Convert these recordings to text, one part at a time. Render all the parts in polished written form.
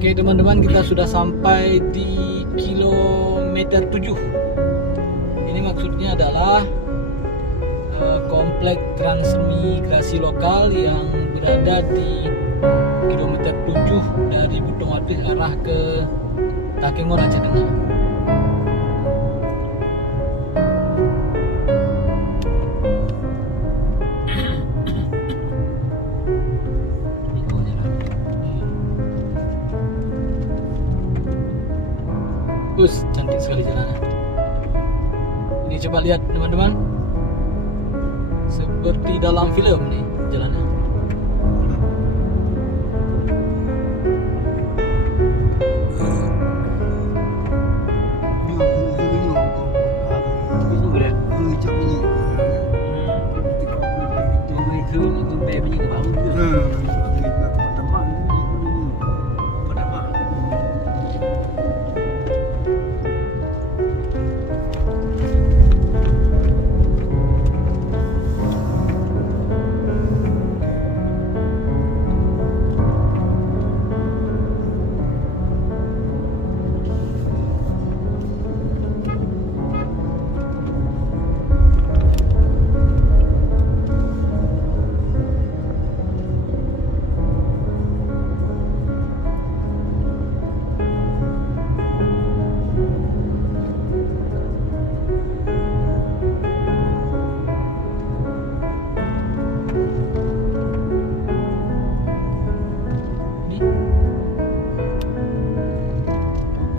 Oke teman-teman, kita sudah sampai di kilometer 7. Ini maksudnya adalah komplek transmigrasi lokal yang berada di kilometer 7 dari Butongatih arah ke Takemor, Aceh Tengah. Cantik sekali jalannya. Ini coba lihat teman-teman, seperti dalam film nih jalannya.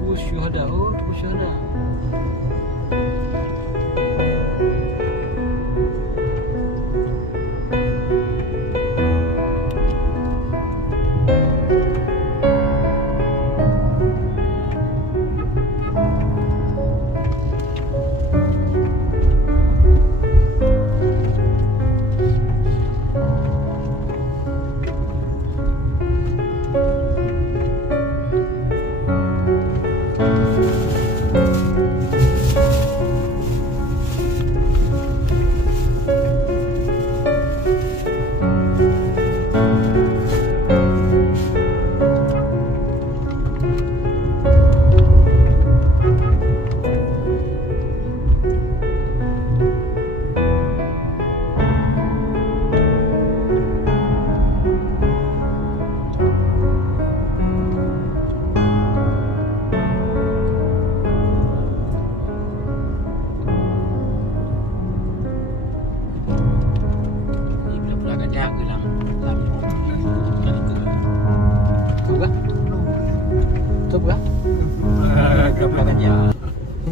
Tugu Syuhada.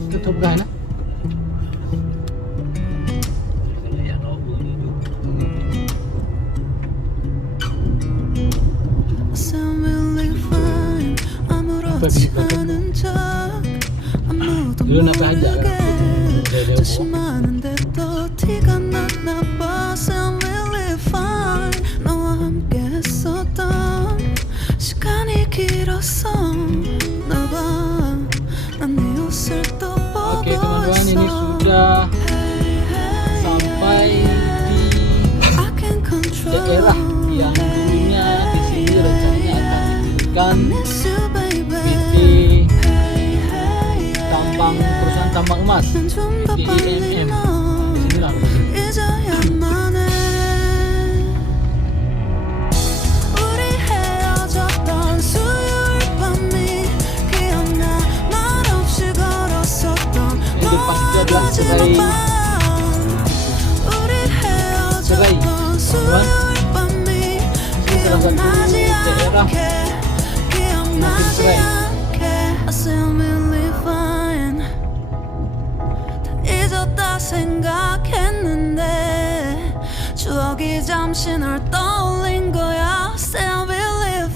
Tutup gak na? Dulu nak aja Oke teman-teman, ini sudah sampai di daerah yang dulunya di sini rencananya akan didirikan PT tambang, perusahaan tambang emas PT IMM. Di sinilah. Adalah cerai teman-teman. Ini salah satu daerah mungkin cerai. 생각했는데 추억이 잠시 널 떠올린 거야. Say I believe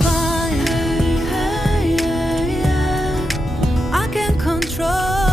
I can control.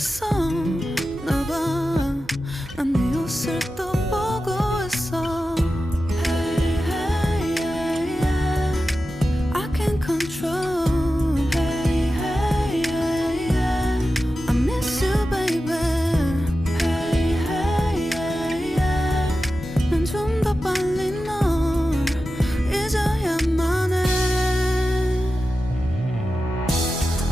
길었어 나봐 난 네 옷을 또 보고 있어 Hey hey yeah yeah I can't control Hey hey yeah yeah I miss you baby Hey hey yeah yeah 난 좀 더 빨리 널 잊어야만 해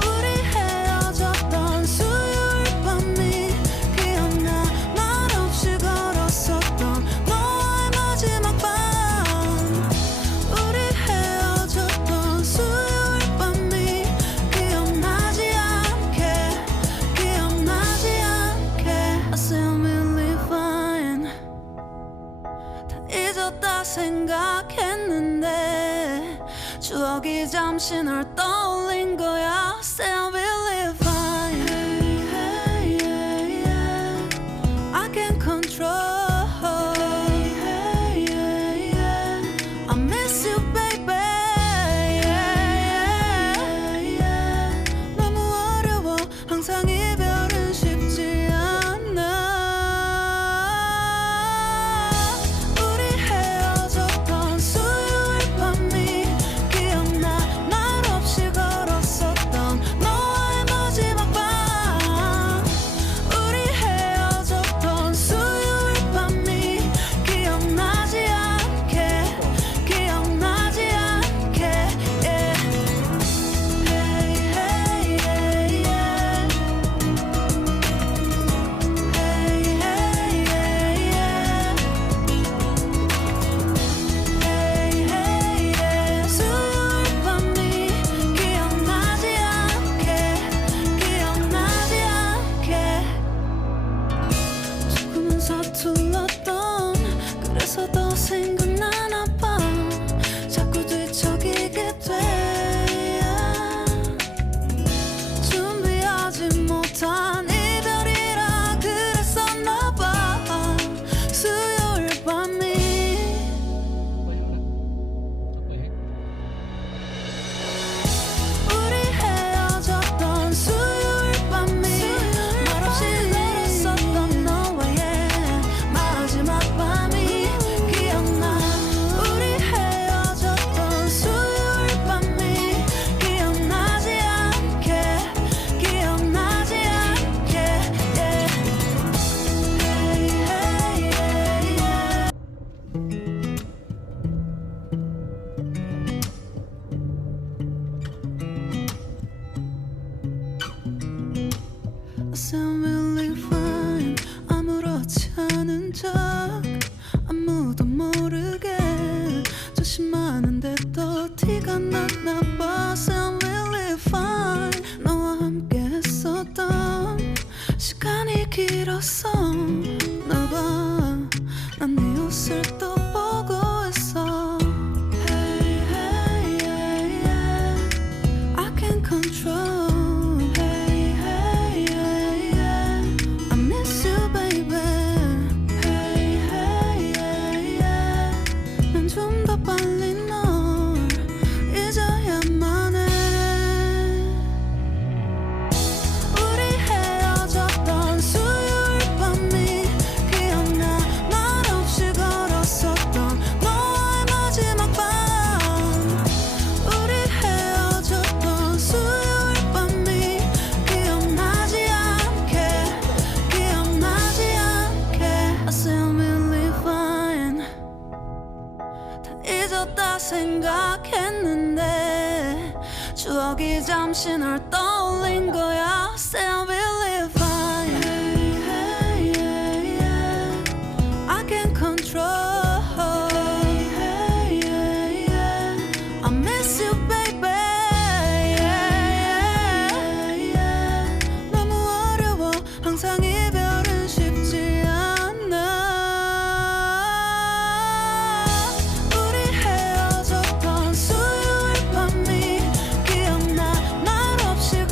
우리 헤어졌던 수요일 밤이 기억나 말없이 걸었었던 너와의 마지막 밤 우리 헤어졌던 수요일 밤이 기억나지 않게 I say I'm really fine 다 잊었다 생각했는데 추억이 잠시 널 떠올린 거야 Say I'm really fine Hey hey yeah yeah I can't control Hey hey yeah yeah I miss you baby yeah yeah yeah 너무 어려워 항상 이별은 쉽지 않아 우리 헤어졌던 수요일 밤이 기억나 말없이 걸었었던 너와의 마지막 밤 우리 헤어졌던 수요일 밤이 기억나지 않게 yeah. Hey hey yeah yeah Hey hey yeah yeah Hey hey yeah 수요일 밤이 기억나지 않게 조금은 서툴렀던 그래서 더 생각나나 봐 자꾸 뒤척이게 돼 준비하지 못한 이별이라 그랬었나 봐 수요일 밤이 우리 헤어졌던 수요일 밤이 말없이 걸었었던 너와의 마지막 밤이 기억나 우리 헤어졌던 수요일 밤이 기억나지 않게 yeah. Hey hey yeah yeah I sound really fine 아무렇지 않은 척 아무도 모르게 조심하는데 또 티가 났나 봐 Sound really fine 너와 함께 했었던 시간이 길었어 나봐 난 네 옷을 또 보고 있어 Hey hey yeah yeah I can't control Hey hey yeah yeah I miss you baby Hey hey yeah yeah 난 좀 더 빨리 널 잊어야만 해 우리 헤어졌던 수요일 밤이 기억나 말없이 걸었었던 너와의 마지막 밤 우리 헤어졌던 수요일 밤이 기억나지 않게 I say I'm really fine 다 잊었다 생각했는데 추억이 잠시 널 떠올린 거야 Say I'm really fine Hey hey yeah yeah I can't control Hey hey yeah yeah I miss you baby yeah yeah 너무 어려워 항상 이별은 쉽지 않아 우리 헤어졌던 수요일 밤이 기억나 말없이